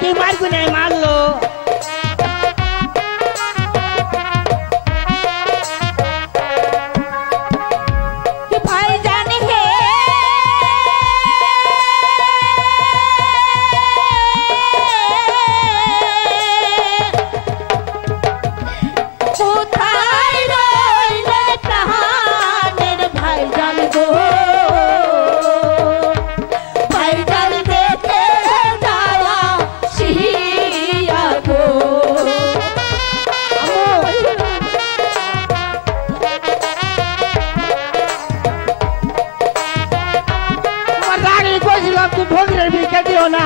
কি মারবি না মারলো ভোগের ভিক্ষা দিও না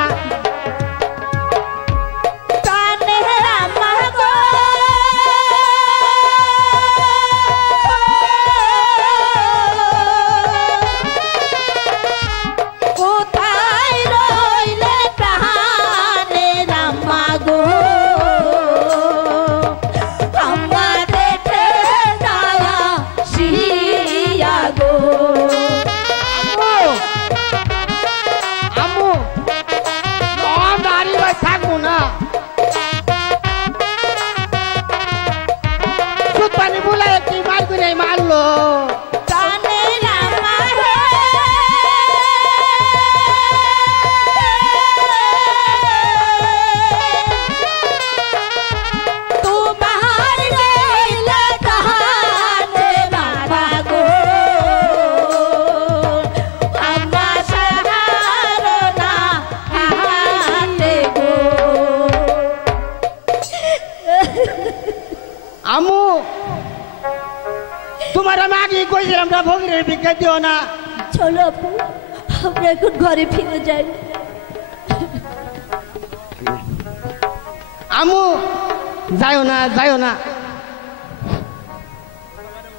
पानी बुलाए कि मार भी नहीं मार लो तू बाहर गईला कहाने बाबा गो अम्मा सहारो ना हाथे गो আমু তোমার আমি আগে কইছিলাম না ভোগের ভিক্ষা দিও না চলো আপু আমরা এখন ঘরে ফিরে যাই আমু যাইও না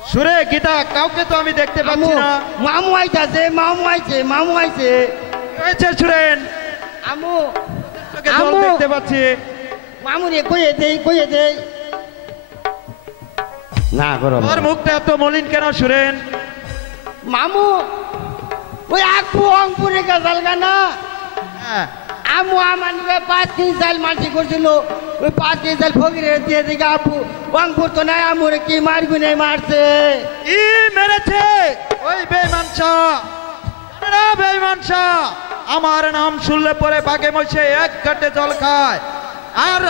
সুরে গীতা কাউকে তো আমি দেখতে পাচ্ছি না মামু আইছে হয়েছে সুরেন আমু তোকে জল দেখতে পাচ্ছি মামু রে কইয়ে দেই না করো তোর মুখটা এত মলিন কেন সুরেন মামু ওই আকু অঙ্কুরে গাজাল গানা আমু আমানকে 5 কেজি চাল মাটি করছিল ওই 5 কেজি চাল ফকিরে দিয়ে দিকে আপু অঙ্কুর তো নাই আমুরে কি মারবি নাই মারছে ই মেরেছে ওই বেঈমানছা না বেঈমানছা আমার নাম শুনলে পরে বাগে মশে এক ঘাটে জল খায় আর